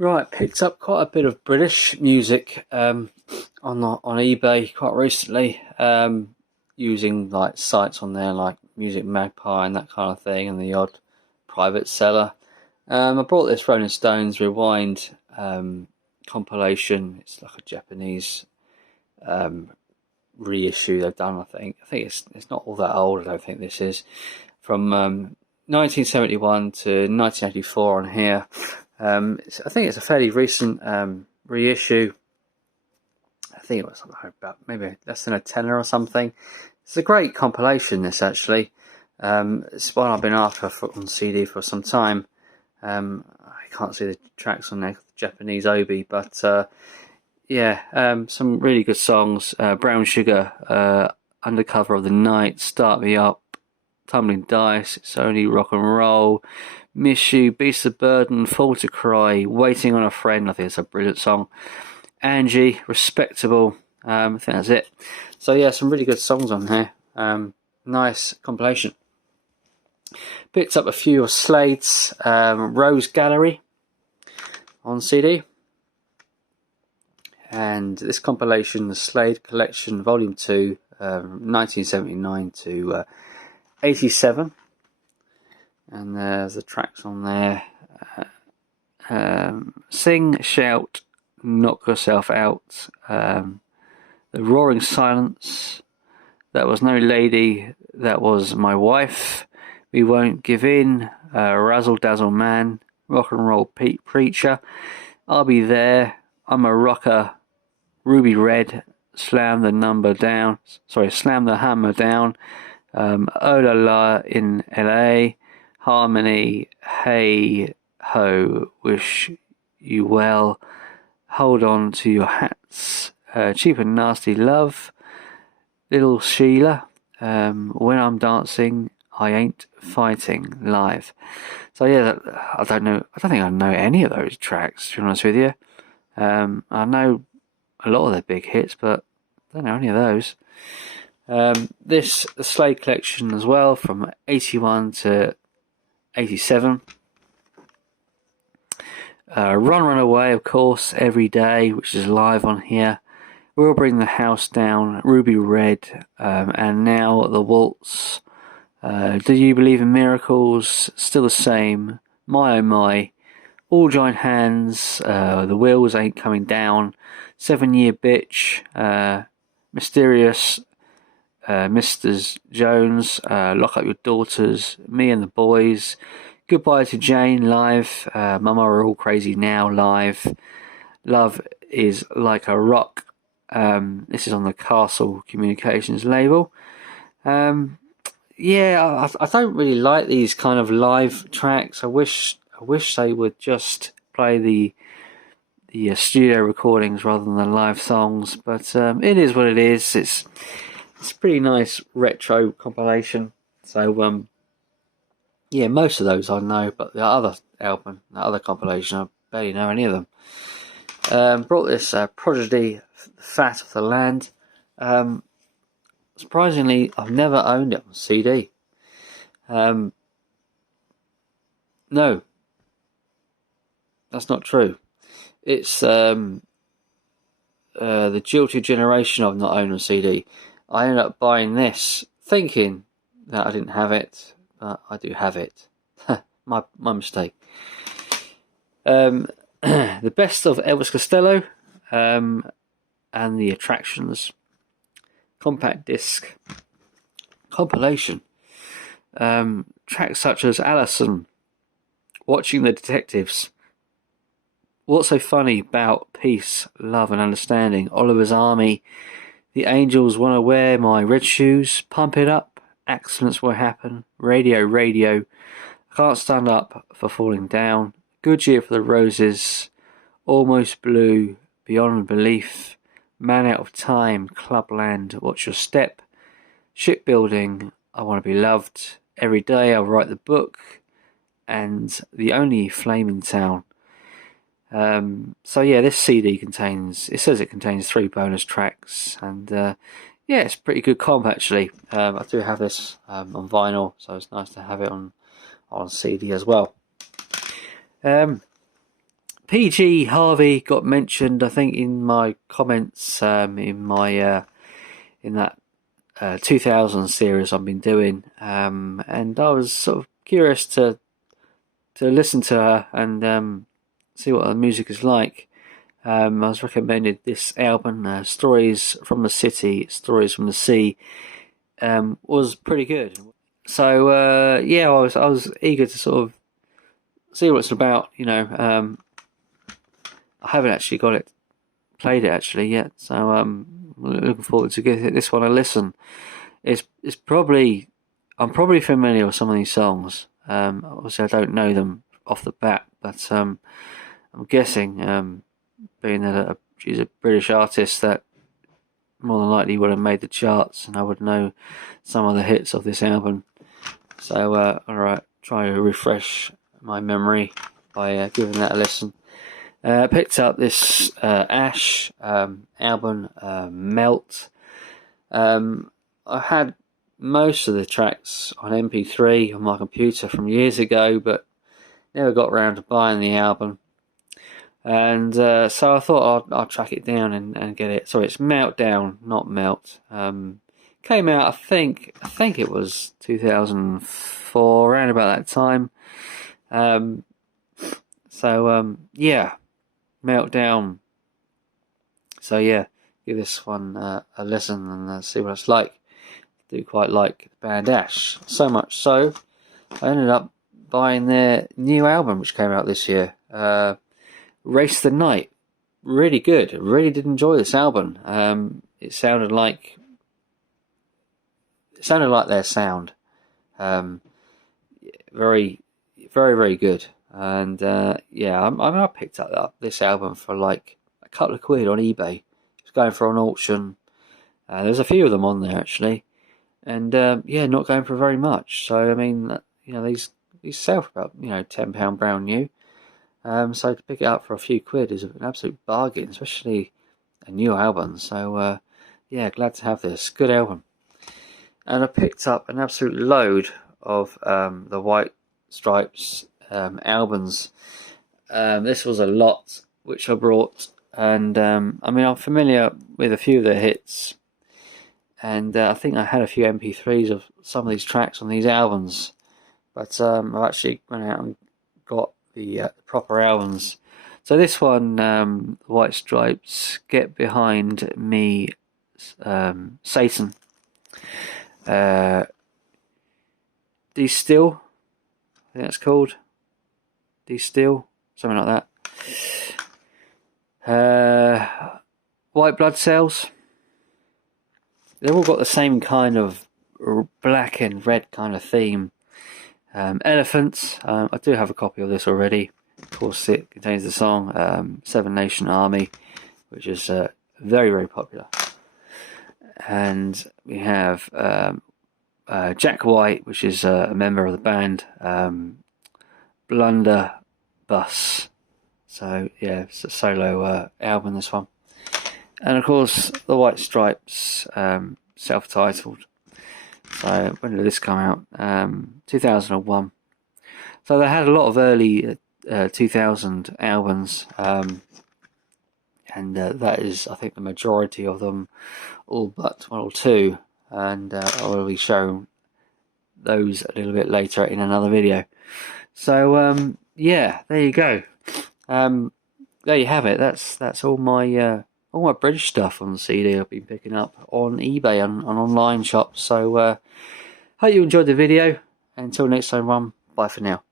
Right, picked up quite a bit of British music on eBay quite recently, using like sites on there like Music Magpie and that kind of thing, and the odd private seller. I bought this Rolling Stones Rewind compilation. It's like a Japanese um, reissue they've done. I think it's not all that old. I don't think this is from 1971 to 1984 on here. I think it's a fairly recent reissue. I think it was about maybe less than a tenner or something. It's a great compilation, this actually. It's one I've been after on CD for some time. I can't see the tracks on there, Japanese obi, but some really good songs. Brown Sugar, Undercover of the Night, Start Me Up, Tumbling Dice, It's Only Rock and Roll, Miss You, Beast of Burden, Fall to Cry, Waiting on a Friend. I think it's a brilliant song. Angie, Respectable. I think that's it. So yeah, some really good songs on here. Nice compilation. Picked up a few of Slade's Rose Gallery on CD. And this compilation, the Slade Collection Volume 2, 1979 to 87. And there's the tracks on there. Sing, Shout, Knock Yourself Out. The Roaring Silence. That Was No Lady. That Was My Wife. We Won't Give In. Razzle Dazzle Man. Rock and Roll Preacher. I'll Be There. I'm a Rocker. Ruby Red. Slam the Hammer Down. Oh La La in LA. Harmony, Hey Ho, Wish You Well, Hold On to Your Hats, Cheap and Nasty Love, Little Sheila, When I'm Dancing, I Ain't Fighting, live. So yeah, I don't think I know any of those tracks, to be honest with you. I know a lot of their big hits, but I don't know any of those. The Slade Collection as well, from 81 to 87. Run Away, of course, Every Day, which is live on here. We'll Bring the House Down, Ruby Red, and now The Waltz. Do You Believe in Miracles? Still the Same. My Oh My. All Join Hands. The Wheels Ain't Coming Down. 7 Year Bitch. Mysterious. Mr. Jones, Lock Up Your Daughters, Me and the Boys, Goodbye to Jane, live, Mama Are All Crazy Now, live, Love Is Like a Rock. This is on the Castle Communications label. I don't really like these kind of live tracks. I wish they would just play the studio recordings rather than the live songs, but it is what it is. It's a pretty nice retro compilation. So, most of those I know, but the other compilation, I barely know any of them. Brought this Prodigy, Fat of the Land. Surprisingly, I've never owned it on CD. No, that's not true. It's the Jilted Generation I've not owned on CD. I ended up buying this, thinking that I didn't have it, but I do have it. my mistake. The Best of Elvis Costello, and the Attractions compact disc compilation. Tracks such as Allison, Watching the Detectives, What's So Funny About Peace, Love and Understanding, Oliver's Army, The Angels Wanna Wear My Red Shoes, Pump It Up, Accidents Will Happen, Radio, I Can't Stand Up for Falling Down, Good Year for the Roses, Almost Blue, Beyond Belief, Man Out of Time, Clubland, Watch Your Step, Shipbuilding, I Want to Be Loved, Every Day I'll Write the Book, and The Only Flame in Town. This CD contains 3 bonus tracks, and it's a pretty good comp actually. I do have this on vinyl, so it's nice to have it on CD as well. PG Harvey got mentioned, I think, in my comments in that 2000 series I've been doing, and I was sort of curious to listen to her and see what her music is like. I was recommended this album, Stories from the City, Stories from the Sea, was pretty good. So yeah, I was eager to sort of see what it's about. I haven't actually played it actually yet, so I'm looking forward to giving this one a listen. I'm probably familiar with some of these songs. Obviously, I don't know them off the bat, but I'm guessing, being that she's a British artist, that more than likely would have made the charts, and I would know some of the hits of this album. So, alright, try to refresh my memory by giving that a listen. Picked up this Ash album, Melt. I had most of the tracks on MP3 on my computer from years ago, but never got around to buying the album. And so I thought I'll track it down and get it. Sorry, it's Meltdown, not Melt. Came out, I think it was 2004, around about that time. Yeah, Meltdown. So yeah, give this one a listen and see what it's like. I do quite like the band Ash, so much so I ended up buying their new album, which came out this year, Race the Night. Really good. Really did enjoy this album. It sounded like their sound. Very, very, very good. And yeah, I picked up this album for like a couple of quid on eBay. It was going for an auction. There's a few of them on there actually, and yeah, not going for very much. So I mean, these sell for about £10 brand new. So to pick it up for a few quid is an absolute bargain, especially a new album. So yeah, glad to have this good album. And I picked up an absolute load of the White Stripes albums. This was a lot which I brought, and I mean, I'm familiar with a few of their hits, and I think I had a few MP3s of some of these tracks on these albums, but I've actually went out and got the proper albums. So this one, White Stripes, Get Behind Me, Satan, Distill, I think that's called. Distill, something like that. White Blood Cells. They've all got the same kind of black and red kind of theme. Elephants. I do have a copy of this already. Of course, it contains the song Seven Nation Army, which is very, very popular. And we have Jack White, which is a member of the band. Blunderbuss. So yeah, it's a solo album, this one. And of course the White Stripes, self-titled. So when did this come out? 2001. So they had a lot of early 2000 albums, and that is, I think, the majority of them, all but one or two, and I will be showing those a little bit later in another video. So yeah, there you go. There you have it. That's all my British stuff on the CD I've been picking up on eBay and on online shops. So hope you enjoyed the video. Until next time, bye for now.